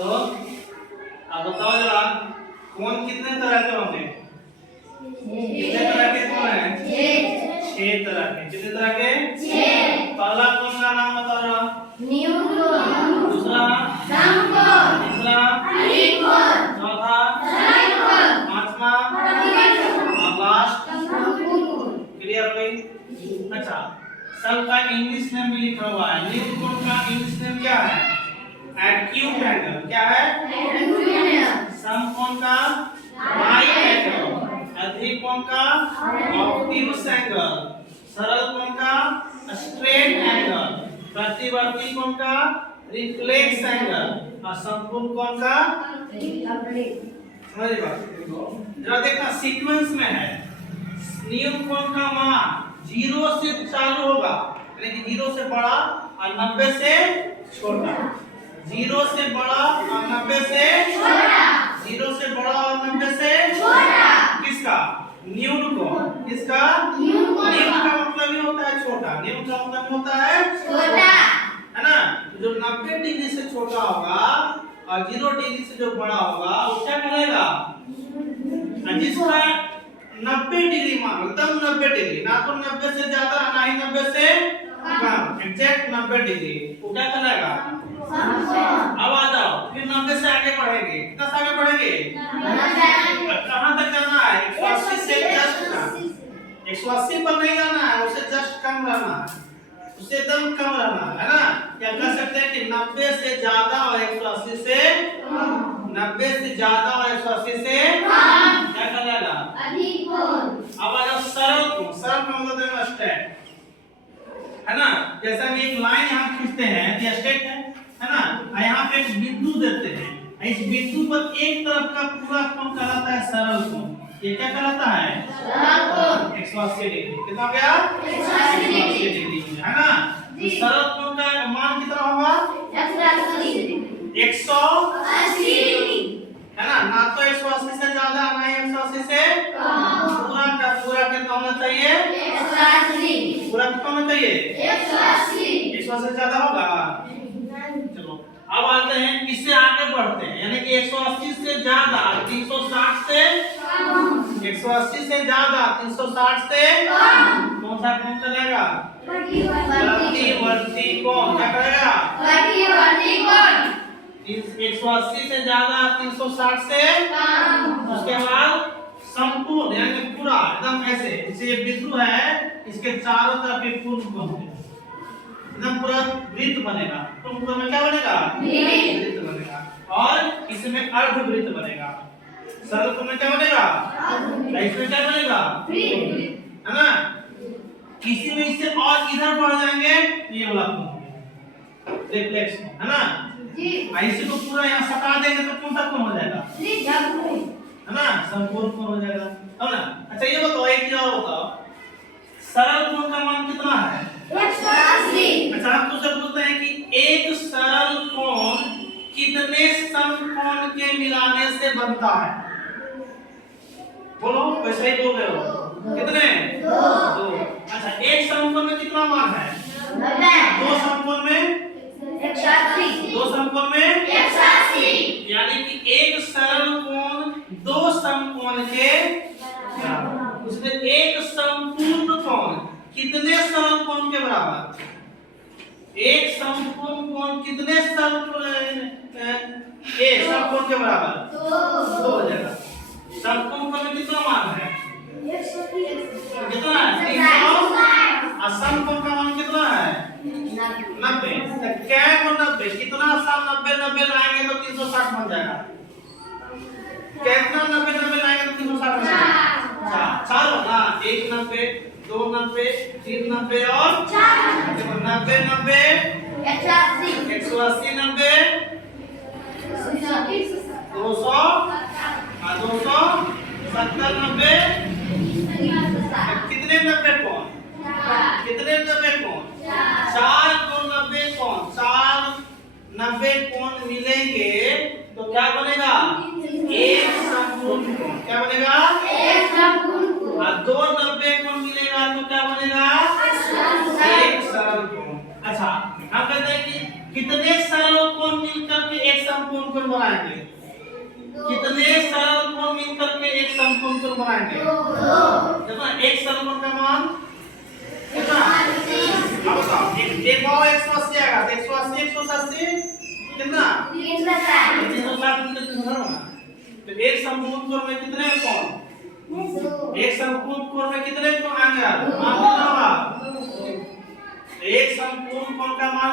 तो अब बताओ जरा कोण कितने तरह के होंगे? कितने तरह के कोण हैं? 6 तरह के। कितने तरह के? 6। पहला कोण का नाम बताओ जरा। न्यून कोण। दूसरा समकोण। तीसरा परिकोण। चौथा सरल कोण। पांचवा और लास्ट संपूर्ण कोण। क्लियर भाई? अच्छा, सब का इंग्लिश नेम भी लिखा हुआ है। न्यून कोण का इंग्लिश नेम क्या है? Acute angle. क्या है? Acute angle. समकोण का राइट एंगल। अधिक कोण का ऑब्ट्यूस एंगल। सरल कोण का स्ट्रेट एंगल। प्रतिवर्ती कोण का रिफ्लेक्स एंगल। और संपूर्ण कोण का समझ बात। जरा देखना सीक्वेंस में है। न्यून कोण का मान 0 से चालू होगा, यानी कि 0 से बड़ा और 90 से छोटा। 0 से बड़ा और 90 से छोटा। 0 से बड़ा और 90 से छोटा। किसका? न्यून कोण। किसका? न्यून का मतलब ही होता है छोटा। न्यून का मतलब होता है छोटा, है ना? जो 90 डिग्री से छोटा होगा और 0 डिग्री से जो बड़ा होगा वो क्या करेगा? जिसका 90 डिग्री मान एकदम 90 डिग्री, ना तो 90 से ज्यादा ना ही 90 से कम, एग्जैक्ट 90 डिग्री, वो क्या करेगा? अब आ जाओ, फिर 90 से आगे बढ़ेंगे। कितना से आगे बढ़ेंगे? कहां तक जाना है? 180 से जस्ट 180 पर नहीं जाना है, उससे जस्ट कम रहना है, उससे एकदम कम रहना है ना? क्या कह सकते हैं कि 90 से ज्यादा और 180 से कम। 90 से ज्यादा और 180 से कम क्या कहलाएगा? अधिक कोण। अब आ जाओ सरल कोण। सरल का मतलब है स्ट्रेट, है ना? जैसे हम एक लाइन यहां खींचते हैं, ये स्ट्रेट है ना? यहाँ पे एक बिंदु देते हैं, इस बिंदु पर एक तरफ का पूरा कोण कहलाता है सरल कोण। ये क्या कहलाता है? सरल कोण। 180 डिग्री। कितना हो गया? 180 डिग्री, है ना? तो सरल कोण का मान कितना होगा? 180 डिग्री। 180 डिग्री, है ना? ना तो 180 से ज्यादा ना ही 180 से कम। पूरा का पूरा कितना होना चाहिए? 180। पूरा कितना होना चाहिए? 180। 180 से ज्यादा होगा? चलो अब आते हैं, इससे आगे बढ़ते हैं, यानी कि 180 से ज्यादा 360 से कम। 180 से ज्यादा 360 से कम कौन सा कोण चलेगा? प्रतिवर्ती कोण। क्या करेगा? प्रतिवर्ती कोण। 180 से ज्यादा 360 से कम। उसके बाद संपूर्ण यानी कि पूरा एकदम ऐसे, जैसे ये बिंदु है, इसके चारों तरफ एक पूर्ण कोण है, एकदम पूरा वृत्त बनेगा। तो पूरा में क्या बनेगा? वृत्त बनेगा। और इसमें अर्धवृत्त बनेगा। सरल कोण में क्या बनेगा? इसमें क्या बनेगा? है ना? किसी में इससे और इधर बढ़ जाएंगे तो ये वाला कोण रिफ्लेक्स, है ना? ऐसे को पूरा यहाँ सटा देंगे तो कौन सा कोण हो जाएगा? है ना? संपूर्ण कोण हो जाएगा, है ना? अच्छा ये बताओ, एक चीज और बताओ, सरल कोण का मान कितना है? 180। अच्छा हम तुझसे पूछते हैं कि एक सरल कोण कितने समकोण के मिलाने से बनता है? बोलो, वैसे ही बोल रहे हो। कितने? 2। अच्छा एक समकोण में कितना मान है? 90। 2 समकोण में 180। 2 समकोण में 180, यानी कि एक सरल कोण 2 समकोण के बराबर। उसमें एक संपूर्ण कोण कितने सरल कोण के बराबर? एक संपूर्ण कोण कितने समकोण के बराबर? 2 हो जाएगा। समकोण कोण में कितना मान है? कितना है? 300। और समकोण का मान कितना है? 90। तो क्या है वो 90? कितना साल 90 लाएंगे तो 360 बन जाएगा? कितना 90 लाएंगे तो 360 बन जाएगा? 4 होगा। 1 90, 2 90, 3 90 और 4। देखो 90 90 180 180 90 200 और 270 90 कितने 90 कोण? कितने 90 कोण? 4 को 90 कोण। 4 90 कोण मिलेंगे तो क्या बनेगा? एक संपूर्ण कोण। क्या बनेगा? एक संपूर्ण कोण। और 2 90 कोण मिलेगा तो क्या बनेगा? एक सरल कोण। अच्छा हम कहते हैं कि कितने सरल कोण मिलकर करके एक समकोण कोण बनाएंगे? कितने सरल कोण मिलकर के एक समकोण कोण बनाएंगे? कितना? एक समकोण का मान कितना? अब बताओ, एक और 180 आएगा, तो 180 180 कितना? 360 तो एक समकोण कोण में कितने कोण? एक समकोण कोण में कितने कोण आएंगे? मान कितना होगा? एक समकोण कोण का मान